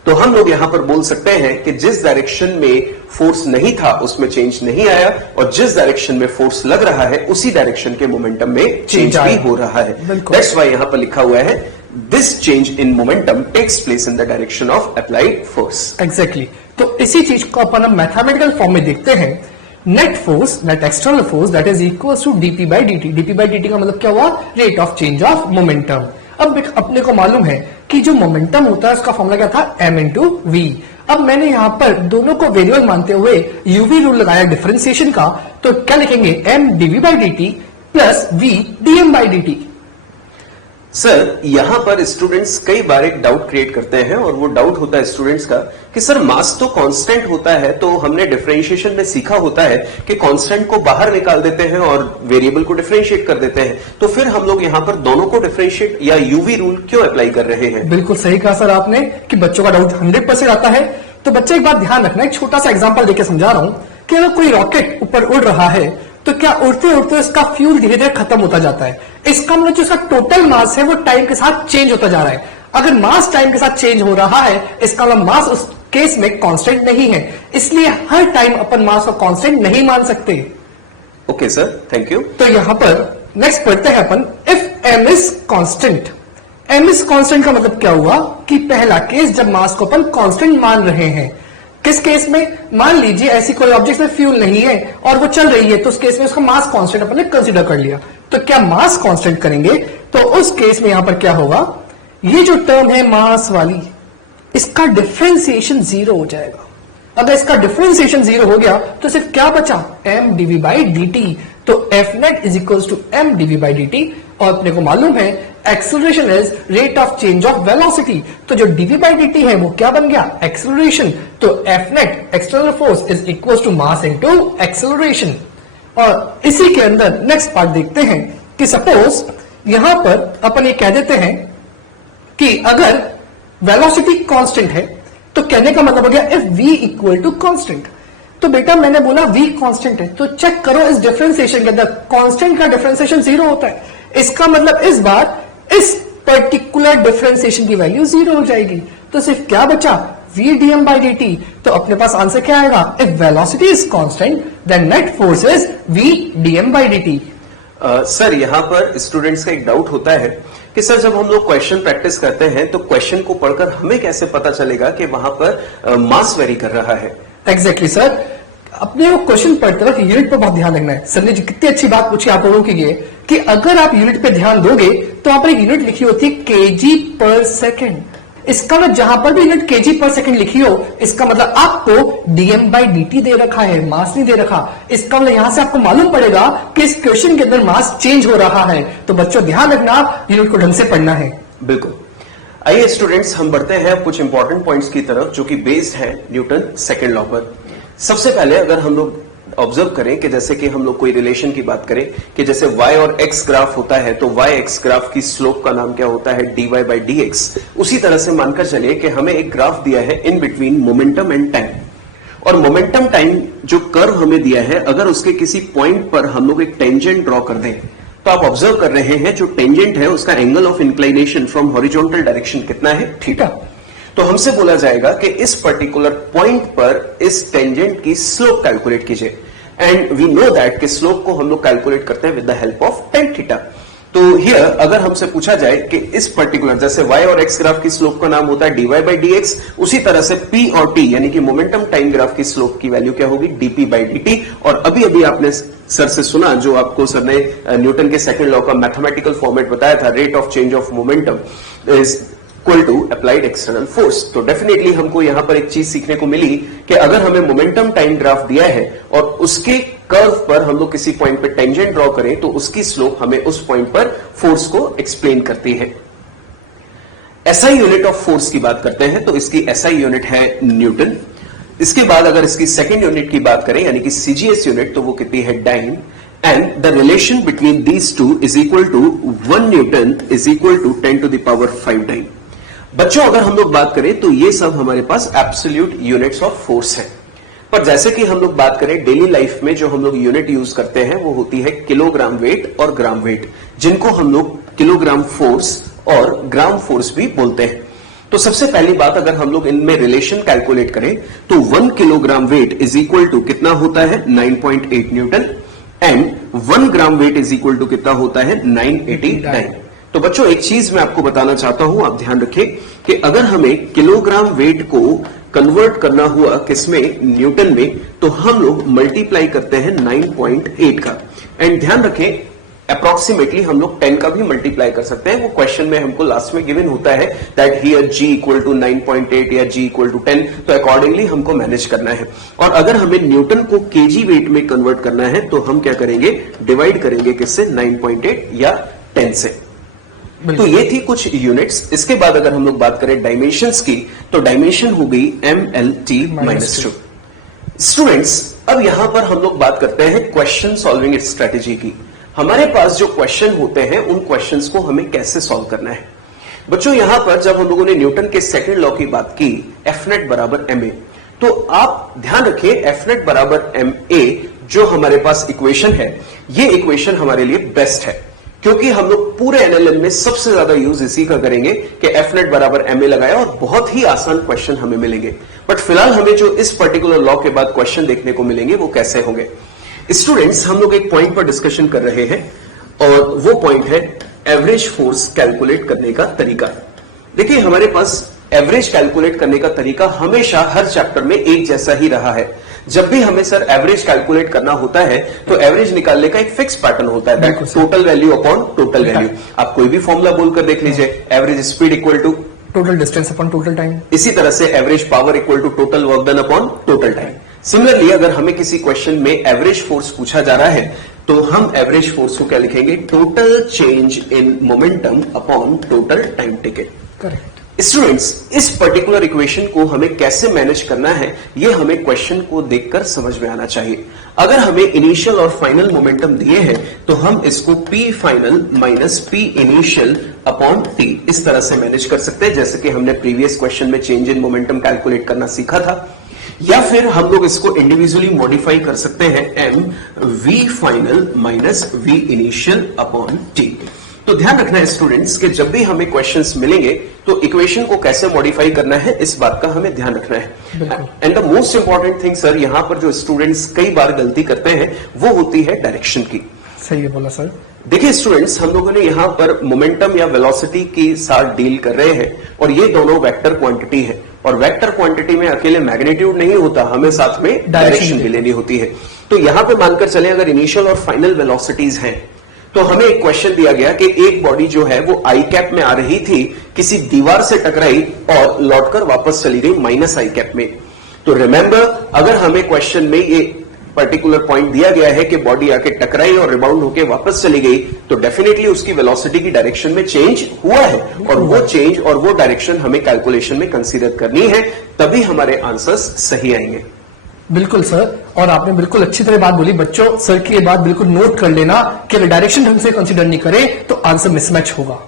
तो हम लोग यहां पर बोल सकते हैं कि जिस डायरेक्शन में फोर्स नहीं था उसमें चेंज नहीं आया और जिस डायरेक्शन में फोर्स लग रहा है उसी डायरेक्शन के मोमेंटम में चेंज भी हो रहा है। दैट्स व्हाई यहां पर लिखा हुआ है this change in momentum takes place in the direction of applied force. Exactly. तो इसी चीज को अपन मैथमेटिकल फॉर्म में देखते हैं। Net force, net external force that is equal to dp by dt। dp by dt का मतलब क्या हुआ? Rate of change of momentum. अब अपने को मालूम है कि जो मोमेंटम होता है उसका फॉर्मूला क्या था? m into v. अब मैंने यहां पर दोनों को वेरिएबल मानते हुए यूवी रूल लगाया डिफरेंशिएशन का, तो क्या लिखेंगे? m dv by dt plus v dm by dt। Sir यहां पर स्टूडेंट्स कई बार एक डाउट क्रिएट करते हैं और वो डाउट होता है स्टूडेंट्स का कि सर मास तो कांस्टेंट होता है, तो हमने डिफरेंशिएशन में सीखा होता है कि कांस्टेंट को बाहर निकाल देते हैं और वेरिएबल को डिफरेंशिएट कर देते हैं, तो फिर हम लोग यहां पर दोनों को डिफरेंशिएट या यूवी रूल क्यों अप्लाई कर रहे हैं? बिल्कुल सही कहा सर आपने कि बच्चों का डाउट 100% आता है। तो बच्चे एक बात ध्यान रखना, एक छोटा सा एग्जाम्पल देकर समझा रहा हूं कि अगर कोई रॉकेट ऊपर उड़ रहा है तो क्या उड़ते उड़ते उसका फ्यूल धीरे धीरे खत्म होता जाता है। इसका मतलब जो उसका टोटल मास है वो टाइम के साथ चेंज होता जा रहा है। अगर मास टाइम के साथ चेंज हो रहा है इसका मतलब मास उस केस में कांस्टेंट नहीं है, इसलिए हर टाइम अपन मास को कांस्टेंट नहीं मान सकते। Okay sir, thank you. तो यहां पर नेक्स्ट पढ़ते हैं अपन, if m is constant. m is constant का मतलब क्या हुआ कि पहला केस जब मास को अपन कांस्टेंट मान रहे हैं। किस केस में? मान लीजिए ऐसी कोई ऑब्जेक्ट में फ्यूल नहीं है और वो चल रही है, तो उस केस में उसका मास कांस्टेंट अपन ने कंसीडर कर लिया। तो क्या मास कांस्टेंट करेंगे तो उस केस में यहां पर क्या होगा? ये जो टर्म है मास वाली, इसका डिफरेंशिएशन 0 हो जाएगा। अगर इसका डिफरेंशिएशन 0 हो गया तो सिर्फ क्या बचा, m dv by dt। तो F net is equals to m dv by dt, और अपने को मालूम है acceleration is rate of change of velocity, तो जो dv by dt है वो क्या बन गया, एक्सेलरेशन। तो F net external force is equals to mass into acceleration. और इसी के अंदर नेक्स्ट पार्ट देखते हैं कि सपोज यहां पर अपन ये कह देते हैं कि अगर वेलोसिटी कांस्टेंट है तो कहने का मतलब हो गया if v equal to constant. तो बेटा मैंने बोला v कांस्टेंट है, तो चेक करो इस डिफरेंशिएशन के अंदर कांस्टेंट का डिफरेंशिएशन 0 होता है, इसका मतलब इस बार इस पर्टिकुलर डिफरेंशिएशन की वैल्यू 0 हो जाएगी। तो सिर्फ क्या बचा, v dm by dt। तो अपने पास आंसर क्या आएगा, if velocity is constant then net force is v dm by dt। Sir यहां पर स्टूडेंट्स का एक डाउट होता है कि सर जब हम लोग क्वेश्चन प्रैक्टिस करते हैं तो क्वेश्चन को पढ़कर हमें कैसे पता चलेगा कि वहां पर मास वेरी कर रहा है। एग्जैक्टली सर, अपने वो क्वेश्चन पढ़ते वक्त यूनिट पर बहुत ध्यान रखना है। सर ने जी कितनी अच्छी बात पूछी आप लोगों के लिए कि अगर आप यूनिट पे ध्यान दोगे तो वहां पर एक यूनिट लिखी होती है केजी पर सेकेंड। इसका मतलब जहां पर भी यूनिट केजी पर सेकंड लिखी हो, इसका मतलब आपको dm by dt दे रखा है, मास नहीं दे रखा। इसका मतलब यहां से आपको मालूम पड़ेगा कि इस क्वेश्चन के अंदर मास चेंज हो रहा है। तो बच्चों ध्यान रखना, यूनिट को ढंग से पढ़ना है। बिल्कुल। आइए स्टूडेंट्स हम बढ़ते हैं कुछ इंपॉर्टेंट पॉइंट्स की तरफ जो कि बेस्ड है न्यूटन सेकंड लॉ पर। सबसे पहले अगर हम लोग ऑब्जर्व करें कि जैसे कि हम लोग कोई रिलेशन की बात करें कि जैसे y और x ग्राफ होता है तो y x ग्राफ की स्लोप का नाम क्या होता है, dy by dx। उसी तरह से मानकर चलिए कि हमें एक ग्राफ दिया है in between momentum and time, और मोमेंटम टाइम जो कर्व हमें दिया है अगर उसके किसी पॉइंट पर हम लोग एक टेंजेंट ड्रॉ कर दें तो आप ऑब्जर्व कर रहे हैं जो टेंजेंट है उसका angle of inclination from horizontal direction कितना है, थीटा। तो हमसे बोला जाएगा कि इस पर्टिकुलर पॉइंट पर इस टेंजेंट की स्लोप कैलकुलेट कीजिए, एंड वी नो दैट कि स्लोप को हम लोग कैलकुलेट करते हैं with the help of tan theta. तो हियर अगर हमसे पूछा जाए कि इस पर्टिकुलर जैसे y और x ग्राफ की स्लोप का नाम होता है dy by dx, उसी तरह से p और t यानी कि मोमेंटम टाइम ग्राफ की स्लोप की वैल्यू क्या होगी, dp by dt। और अभी अभी आपने सर से सुना, जो आपको सर ने न्यूटन के सेकंड लॉ का मैथमेटिकल फॉर्मेट बताया था, rate of change of momentum is equal to applied external force. तो डेफिनेटली हमको यहां पर एक चीज सीखने को मिली कि अगर हमें मोमेंटम टाइम ग्राफ दिया है और उसके कर्व पर हम लोग किसी पॉइंट पर टेंजेंट ड्रॉ करें तो उसकी स्लोप हमें उस पॉइंट पर फोर्स को एक्सप्लेन करती है। एसआई यूनिट ऑफ फोर्स की बात करते हैं तो इसकी एसआई यूनिट है न्यूटन। इसके बाद अगर इसकी सेकेंड यूनिट की बात करें यानी कि सीजीएस यूनिट, तो वो कितनी है, dyne. And the relation between these two is equal to 1 newton is equal to 10 to the power 5 dyne. बच्चों अगर हम लोग बात करें तो ये सब हमारे पास एब्सोल्यूट यूनिट्स ऑफ फोर्स है, पर जैसे कि हम लोग बात करें डेली लाइफ में जो हम लोग यूनिट यूज करते हैं वो होती है किलोग्राम वेट और ग्राम वेट, जिनको हम लोग किलोग्राम फोर्स और ग्राम फोर्स भी बोलते हैं। तो सबसे पहली बात अगर हम लोग इनमें रिलेशन कैलकुलेट करें तो 1 kilogram weight is equal to कितना होता है, 9.8 newton, and 1 gram weight is equal to कितना होता है, 989। तो बच्चों एक चीज मैं आपको बताना चाहता हूं, आप ध्यान रखें कि अगर हमें किलोग्राम वेट को कन्वर्ट करना हुआ किसमें, न्यूटन में, तो हम लोग मल्टीप्लाई करते हैं 9.8 का, एंड ध्यान रखें अप्रोक्सीमेटली हम लोग 10 का भी मल्टीप्लाई कर सकते हैं। वो क्वेश्चन में हमको लास्ट में गिवन होता है that here g equal to 9.8 या g इक्वल टू 10, तो अकॉर्डिंगली हमको मैनेज करना है। और अगर हमें न्यूटन को केजी वेट में कन्वर्ट करना है तो हम क्या करेंगे, डिवाइड करेंगे किससे, 9.8 या 10 से। तो ये थी कुछ यूनिट्स। इसके बाद अगर हम लोग बात करें डायमेंशंस की तो डायमेंशन हो गई MLT-2। स्टूडेंट्स अब यहां पर हम लोग बात करते हैं क्वेश्चन सॉल्विंग स्ट्रेटेजी की। हमारे पास जो क्वेश्चन होते हैं उन क्वेश्चंस को हमें कैसे सॉल्व करना है। बच्चों यहां पर जब हम लोगों ने न्यूटन के सेकंड लॉ की बात की, F नेट बराबर ma, तो आप ध्यान रखिए F नेट बराबर ma जो हमारे पास इक्वेशन है, ये इक्वेशन हमारे लिए बेस्ट है, क्योंकि हम लोग पूरे एनएलएम में सबसे ज्यादा यूज इसी का करेंगे कि एफ नेट बराबर ma लगाया और बहुत ही आसान क्वेश्चन हमें मिलेंगे। बट फिलहाल हमें जो इस पर्टिकुलर लॉ के बाद क्वेश्चन देखने को मिलेंगे वो कैसे होंगे। स्टूडेंट्स हम लोग एक पॉइंट पर डिस्कशन कर रहे हैं और वो पॉइंट है एवरेज फोर्स कैलकुलेट करने का तरीका। देखिए हमारे पास एवरेज कैलकुलेट करने का तरीका हमेशा हर चैप्टर में एक जैसा ही रहा है। जब भी हमें सर एवरेज कैलकुलेट करना होता है तो एवरेज निकालने का एक फिक्स पैटर्न होता है, that total value upon total value. आप कोई भी फॉर्मूला बोलकर देख लीजिए, average speed equal to total distance upon total time. इसी तरह से average power equal to total work done upon total time. Similarly अगर हमें किसी क्वेश्चन में एवरेज फोर्स पूछा जा रहा है तो हम एवरेज फोर्स को क्या लिखेंगे, total change in momentum upon total time taken. Correct. Students, इस पर्टिकुलर इक्वेशन को हमें कैसे मैनेज करना है ये हमें क्वेश्चन को देखकर समझ में आना चाहिए। अगर हमें इनिशियल और फाइनल मोमेंटम दिए हैं तो हम इसको P final minus P initial upon T इस तरह से मैनेज कर सकते हैं, जैसे कि हमने प्रीवियस क्वेश्चन में चेंज इन मोमेंटम कैलकुलेट करना सीखा था। या फिर हम लोग इसको इंडिविजुअली मॉडिफाई कर सकते हैं M V final minus V initial upon T। तो ध्यान रखना है स्टूडेंट्स कि जब भी हमें क्वेश्चंस मिलेंगे तो इक्वेशन को कैसे मॉडिफाई करना है इस बात का हमें ध्यान रखना है। And the most important thing sir, यहां पर जो स्टूडेंट्स कई बार गलती करते हैं वो होती है डायरेक्शन की। सही है बोला सर। देखिए स्टूडेंट्स, हम लोगों ने यहां पर मोमेंटम या वेलोसिटी के साथ डील कर रहे हैं और ये दोनों वेक्टर क्वांटिटी है और वेक्टर क्वांटिटी में अकेले मैग्नीट्यूड नहीं होता, हमें साथ में डायरेक्शन भी लेनी होती है। तो यहां पे मानकर चले अगर इनिशियल और फाइनल वेलोसिटीज हैं तो हमें एक क्वेश्चन दिया गया कि एक बॉडी जो है वो आई कैप में आ रही थी, किसी दीवार से टकराई और लौटकर वापस चली गई माइनस आई कैप में। तो रिमेंबर, अगर हमें क्वेश्चन में ये पर्टिकुलर पॉइंट दिया गया है कि बॉडी आके टकराई और रिबाउंड होकर वापस चली गई, तो डेफिनेटली उसकी वेलोसिटी की डायरेक्शन में चेंज हुआ है और वो चेंज और वो डायरेक्शन हमें कैलकुलेशन में कंसीडर करनी है, तभी हमारे आंसर्स सही आएंगे। बिल्कुल सर, और आपने बिल्कुल अच्छी तरह बात बोली। बच्चों, सर की ये बात बिल्कुल नोट कर लेना कि अगर डायरेक्शन ढंग से कंसीडर नहीं करें तो आंसर मिसमैच होगा।